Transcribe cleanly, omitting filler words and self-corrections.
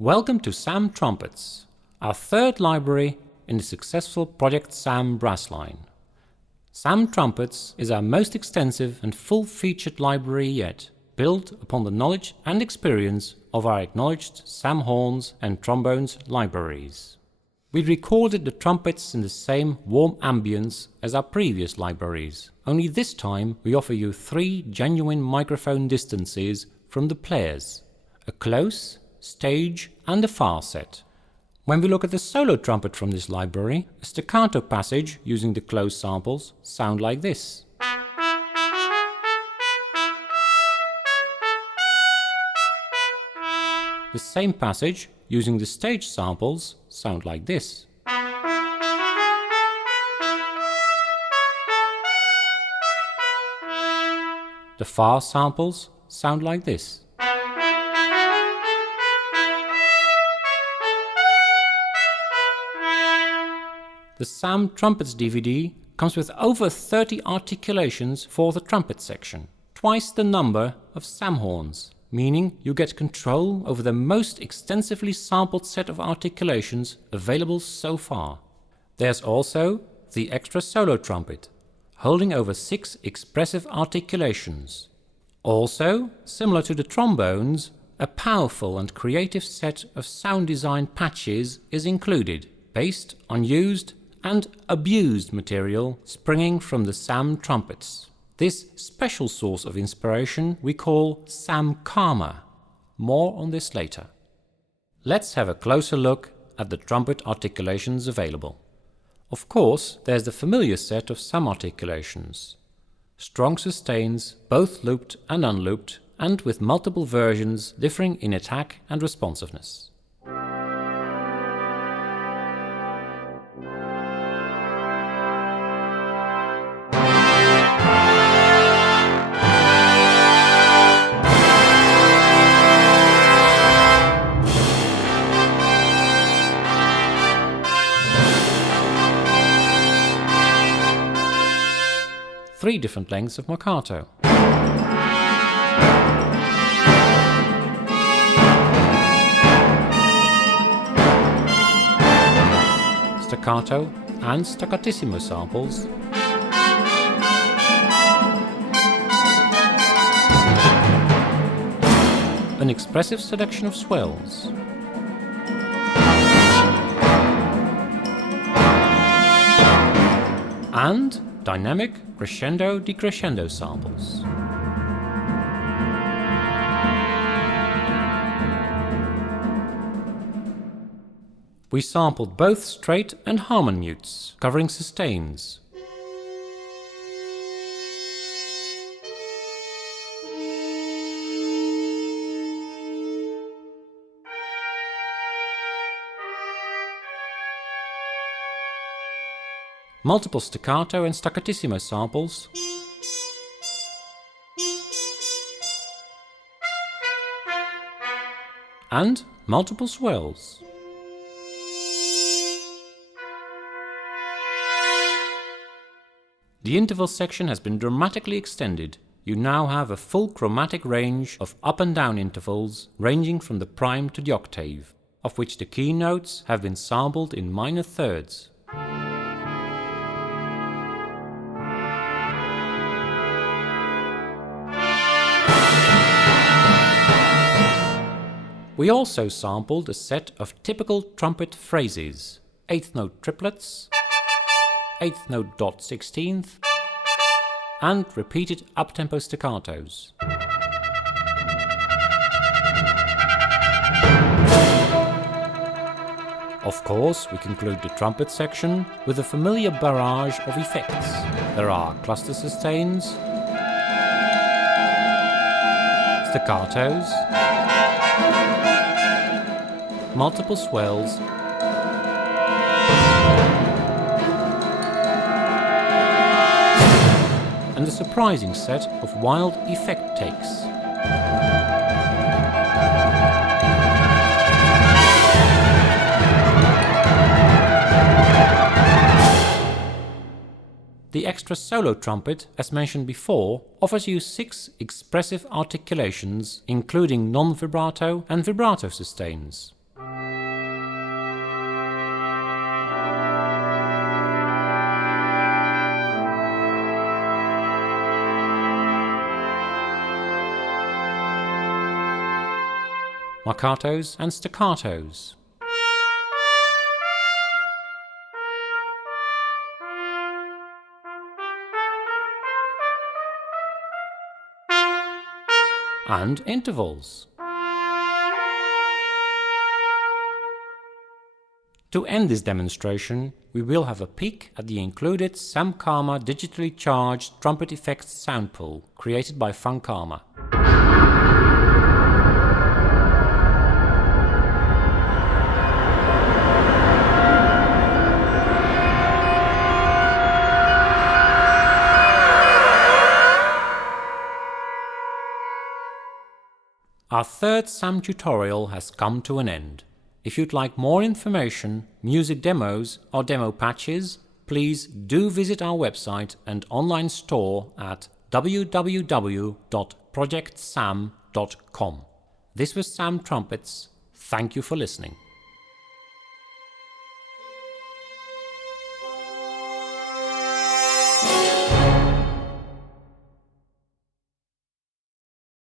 Welcome to SAM Trumpets, our third library in the successful ProjectSAM brass line. SAM Trumpets is our most extensive and full-featured library yet, built upon the knowledge and experience of our acknowledged SAM horns and trombones libraries. We recorded the trumpets in the same warm ambience as our previous libraries, only this time we offer you 3 genuine microphone distances from the players, a close, stage and a far set. When we look at the solo trumpet from this library, a staccato passage using the close samples sound like this. The same passage using the stage samples sound like this. The far samples sound like this. The SAM Trumpets DVD comes with over 30 articulations for the trumpet section, twice the number of SAM horns, meaning you get control over the most extensively sampled set of articulations available so far. There's also the extra solo trumpet, holding over 6 expressive articulations. Also, similar to the trombones, a powerful and creative set of sound design patches is included, based on used and abused material springing from the SAM trumpets. This special source of inspiration we call SAM Karma. More on this later. Let's have a closer look at the trumpet articulations available. Of course, there's the familiar set of SAM articulations. Strong sustains, both looped and unlooped, and with multiple versions differing in attack and responsiveness. Three different lengths of marcato. Staccato and staccatissimo samples. An expressive selection of swells. And dynamic crescendo-decrescendo samples. We sampled both straight and harmon mutes, covering sustains. Multiple staccato and staccatissimo samples, and multiple swells. The interval section has been dramatically extended. You now have a full chromatic range of up and down intervals ranging from the prime to the octave, of which the key notes have been sampled in minor thirds. We also sampled a set of typical trumpet phrases, 8th note triplets, 8th note dot 16th, and repeated uptempo staccatos. Of course, we conclude the trumpet section with a familiar barrage of effects. There are cluster sustains, staccatos, multiple swells, and a surprising set of wild effect takes. The extra solo trumpet, as mentioned before, offers you 6 expressive articulations, including non-vibrato and vibrato sustains. marcatos and staccatos. And intervals. To end this demonstration, we will have a peek at the included Sam Karma digitally charged trumpet effects sound pool created by Funkama. Our third SAM tutorial has come to an end. If you'd like more information, music demos or demo patches, please do visit our website and online store at www.projectsam.com. This was SAM Trumpets. Thank you for listening.